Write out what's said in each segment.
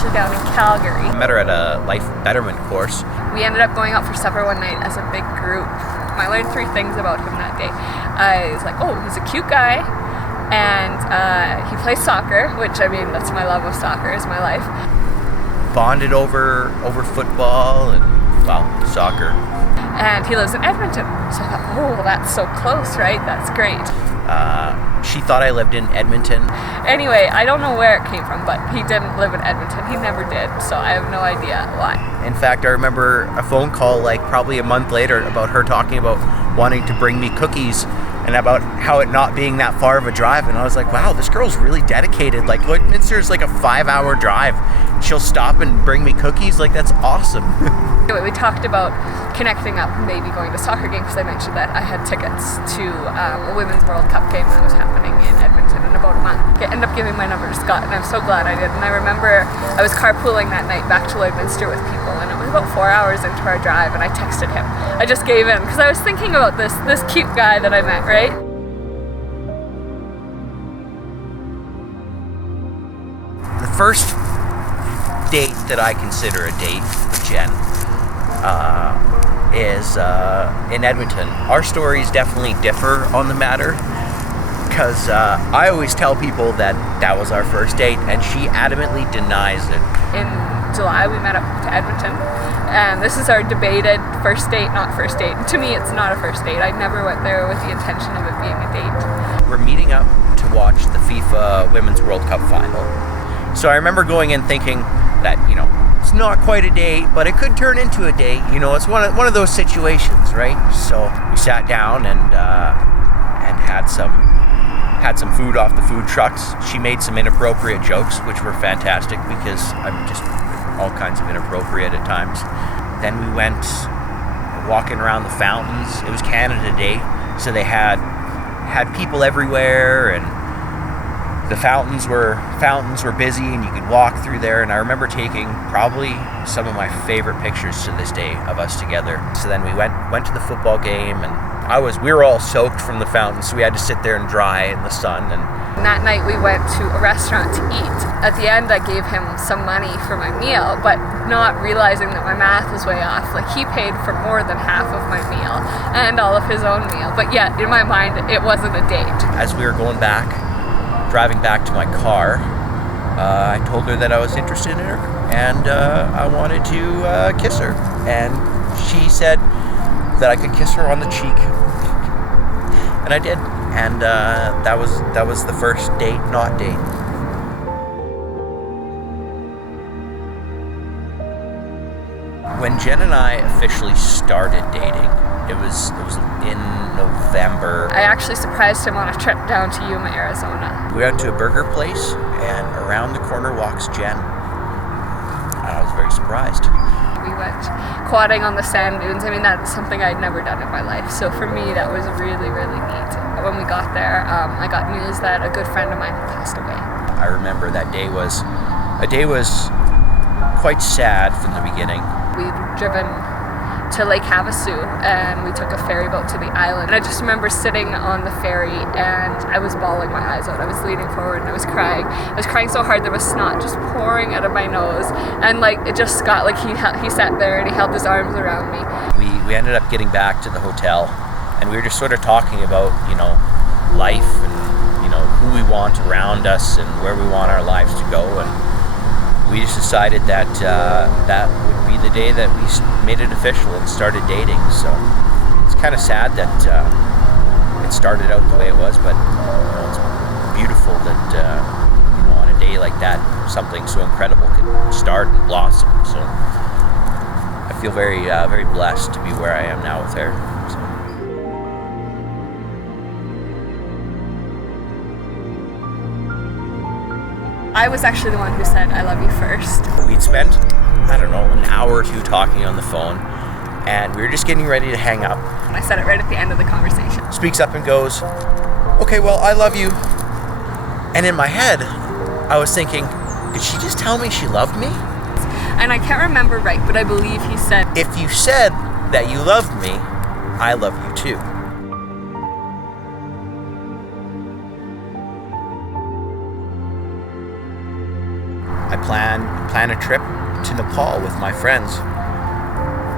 actually down in Calgary. I met her at a life betterment course. We ended up going out for supper one night as a big group. I learned 3 things about him that day. I was like, oh, he's a cute guy, and he plays soccer, which, I mean, that's my love of soccer, is my life. Bonded over football and, well, soccer. And he lives in Edmonton. So I thought, oh, that's so close, right? That's great. She thought I lived in Edmonton. Anyway, I don't know where it came from, but he didn't live in Edmonton. He never did, so I have no idea why. In fact, I remember a phone call like probably a month later about her talking about wanting to bring me cookies and about how it not being that far of a drive. And I was like, wow, this girl's really dedicated. Like, Lloydminster is like a 5-hour drive. She'll stop and bring me cookies. Like, that's awesome. Anyway, we talked about connecting up, maybe going to soccer games, because I mentioned that I had tickets to a Women's World Cup game that was happening in Edmonton in about a month. I ended up giving my number to Scott, and I'm so glad I did. And I remember I was carpooling that night back to Lloydminster with people, and it was about 4 hours into our drive, and I texted him. I just gave in, because I was thinking about this cute guy that I met, right? The first date that I consider a date with Jen is in Edmonton. Our stories definitely differ on the matter, because I always tell people that was our first date, and she adamantly denies it. In July, we met up to Edmonton, and this is our debated first date, not first date. To me, it's not a first date. I never went there with the intention of it being a date. We're meeting up to watch the FIFA Women's World Cup final. So I remember going in thinking that, it's not quite a date, but it could turn into a date. It's one of those situations, right? So we sat down and had some food off the food trucks. She made some inappropriate jokes, which were fantastic, because I'm just all kinds of inappropriate at times. Then we went walking around the fountains. It was Canada Day, so they had people everywhere, and the fountains were busy, and you could walk through there. And I remember taking probably some of my favorite pictures to this day of us together. So then we went to the football game, and we were all soaked from the fountain, so we had to sit there and dry in the sun. And that night we went to a restaurant to eat. At the end, I gave him some money for my meal, but not realizing that my math was way off. Like, he paid for more than half of my meal and all of his own meal. But yet, in my mind, it wasn't a date. As we were driving back to my car, I told her that I was interested in her, and I wanted to kiss her. And she said that I could kiss her on the cheek, and I did. And that was the first date, not date. When Jen and I officially started dating, it was in November. I actually surprised him on a trip down to Yuma, Arizona. We went to a burger place, and around the corner walks Jen. I was very surprised. We went quadding on the sand dunes. I mean, that's something I'd never done in my life. So for me, that was really, really neat. When we got there, I got news that a good friend of mine had passed away. I remember that day was quite sad from the beginning. We'd driven to Lake Havasu, and we took a ferry boat to the island. And I just remember sitting on the ferry, and I was bawling my eyes out. I was leaning forward, and I was crying. I was crying so hard there was snot just pouring out of my nose. And it just got he sat there and he held his arms around me. We ended up getting back to the hotel, and we were just sort of talking about life and who we want around us and where we want our lives to go. And we just decided that that would be the day that we made it official and started dating. So it's kind of sad that it started out the way it was, but it's beautiful that on a day like that, something so incredible could start and blossom. So I feel very very blessed to be where I am now with her. So. I was actually the one who said, I love you first. We'd spent, an hour or two talking on the phone, and we were just getting ready to hang up. And I said it right at the end of the conversation. Speaks up and goes, okay, well, I love you. And in my head, I was thinking, did she just tell me she loved me? And I can't remember right, but I believe he said, if you said that you loved me, I love you too. I plan a trip to Nepal with my friends.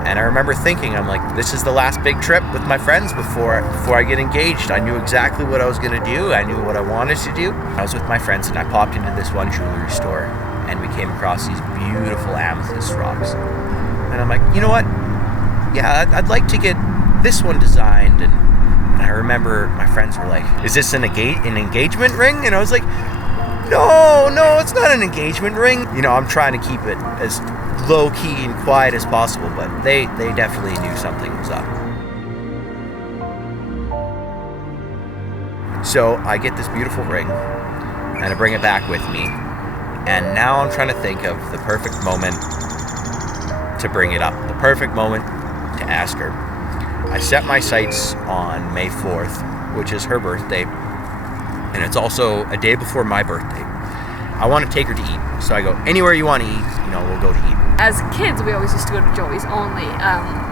And I remember thinking, I'm like, this is the last big trip with my friends before I get engaged. I knew exactly what I was going to do. I knew what I wanted to do. I was with my friends and I popped into this one jewelry store and we came across these beautiful amethyst rocks. And I'm like, you know what? Yeah, I'd like to get this one designed. And I remember my friends were like, is this an engagement ring? And I was like, no, it's not an engagement ring. You know, I'm trying to keep it as low-key and quiet as possible, but they definitely knew something was up. So I get this beautiful ring and I bring it back with me, and now I'm trying to think of the perfect moment to bring it up, the perfect moment to ask her. I set my sights on May 4th, which is her birthday, and it's also a day before my birthday. I want to take her to eat, so I go, anywhere you want to eat, you know, we'll go to eat. As kids, we always used to go to Joey's only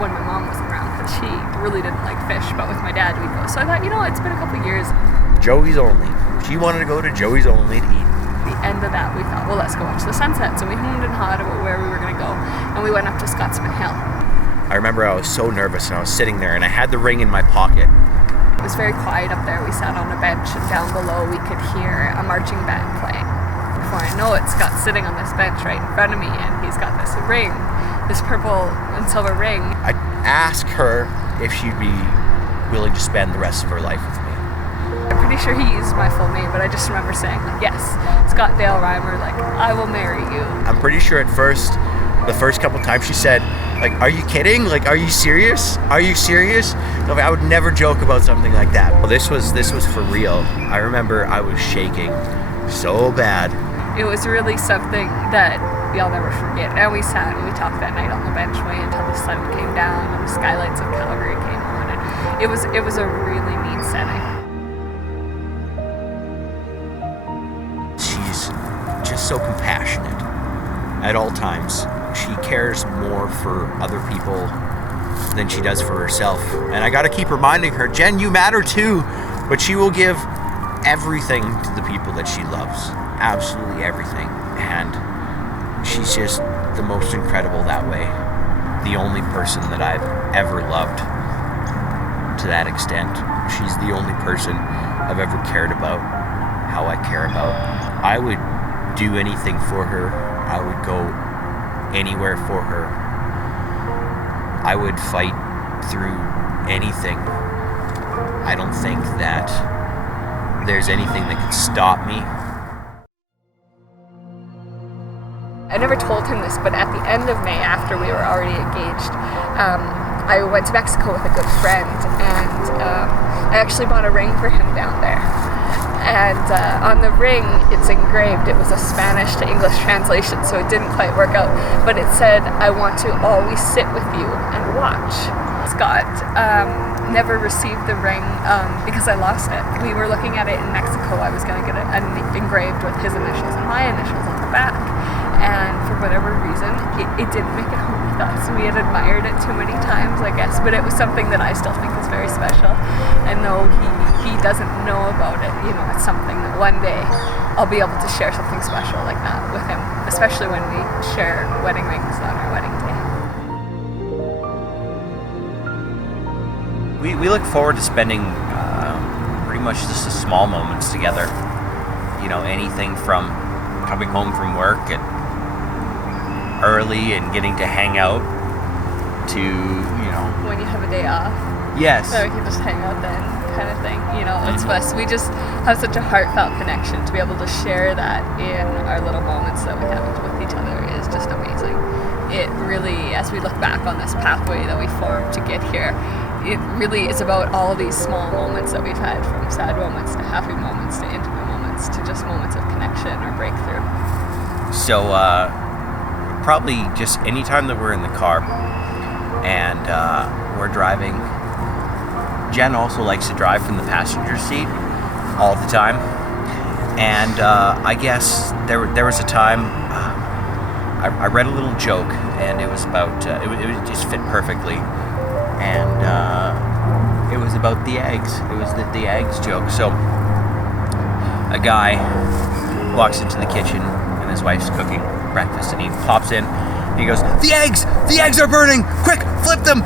when my mom wasn't around, because she really didn't like fish, but with my dad we'd go. So I thought, you know, it's been a couple of years. Joey's only. She wanted to go to Joey's only to eat. At the end of that, we thought, well, let's go watch the sunset. So we hummed and hawed about where we were going to go, and we went up to Scotsman Hill. I remember I was so nervous, and I was sitting there, and I had the ring in my pocket. It was very quiet up there. We sat on a bench, and down below we could hear a marching band playing. Before I know it, Scott's sitting on this bench right in front of me, and he's got this ring, this purple and silver ring. I asked her if she'd be willing to spend the rest of her life with me. I'm pretty sure he used my full name, but I just remember saying, like, yes, Scott Dale Reimer, like, I will marry you. I'm pretty sure at first, the first couple times she said, like, are you kidding? Like, are you serious? Are you serious? No, I would never joke about something like that. Well, this was for real. I remember I was shaking so bad. It was really something that I'll never forget. And we sat and we talked that night on the benchway until the sun came down and the skylights of Calgary came on. And it was a really neat setting. She's just so compassionate at all times. She cares more for other people than she does for herself. And I gotta keep reminding her, Jen, you matter too. But she will give everything to the people that she loves. Absolutely everything. And she's just the most incredible that way. The only person that I've ever loved to that extent. She's the only person I've ever cared about how I care about. I would do anything for her. I would go anywhere for her. I would fight through anything. I don't think that there's anything that could stop me. I never told him this, but at the end of May, after we were already engaged, I went to Mexico with a good friend, and I actually bought a ring for him down there. And on the ring, it's engraved. It was a Spanish to English translation, so it didn't quite work out. But it said, I want to always sit with you and watch. Scott never received the ring because I lost it. We were looking at it in Mexico. I was going to get it engraved with his initials and my initials on the back. And for whatever reason, it didn't make it home with us. We had admired it too many times, I guess, but it was something that I still think is very special. And though he doesn't know about it, you know, it's something that one day I'll be able to share something special like that with him, especially when we share wedding rings on our wedding day. We look forward to spending pretty much just the small moments together. You know, anything from coming home from work at early and getting to hang out to, you know, when you have a day off. Yes. So we can just hang out then, kind of thing. You know, it's us. We just have such a heartfelt connection. To be able to share that in our little moments that we have with each other is just amazing. It really, as we look back on this pathway that we formed to get here, it really is about all of these small moments that we've had, from sad moments to happy moments to intimate moments to just moments of connection or breakthrough. So probably just any time that we're in the car and we're driving. Jen also likes to drive from the passenger seat all the time. And I guess there was a time I read a little joke, and it was about it just fit perfectly. And it was about the eggs. It was the eggs joke. So a guy walks into the kitchen and and his wife's cooking breakfast, and he pops in. And he goes, the eggs are burning! Quick, flip them!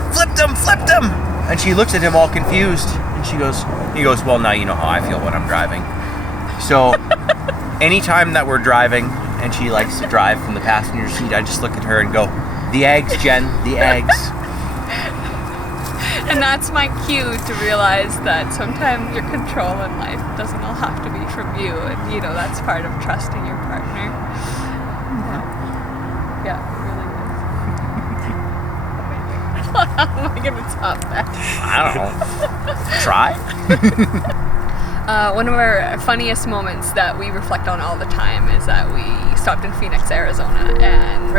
And she looks at him all confused, and he goes, well, now you know how I feel when I'm driving. So anytime that we're driving and she likes to drive from the passenger seat, I just look at her and go, the eggs, Jen, the eggs. And that's my cue to realize that sometimes your control in life doesn't all have to be from you, and that's part of trusting your partner. Yeah, it really is. How am I gonna top that? I don't know. Try? One of our funniest moments that we reflect on all the time is that we stopped in Phoenix, Arizona, and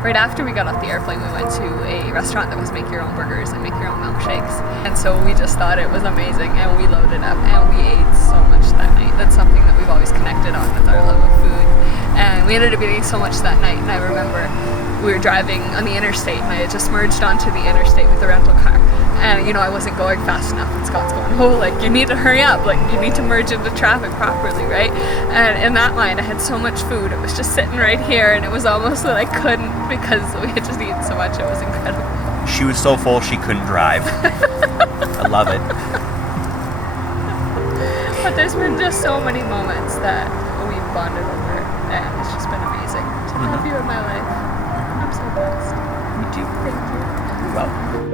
right after we got off the airplane, we went to a restaurant that was make your own burgers and make your own milkshakes. And so we just thought it was amazing, and we loaded up, and we ate so much that night. That's something that we've always connected on, with our love of food. And we ended up eating so much that night, and I remember we were driving on the interstate, and I had just merged onto the interstate with the rental car. And I wasn't going fast enough, and Scott's going, you need to hurry up, you need to merge into traffic properly, right? And in that line, I had so much food, it was just sitting right here, and it was almost that I couldn't, because we had just eaten so much. It was incredible. She was so full she couldn't drive. I love it. But there's been just so many moments that we've bonded over, and it's just been amazing to have you in my life. I'm so blessed. Me too. Thank you. You're welcome.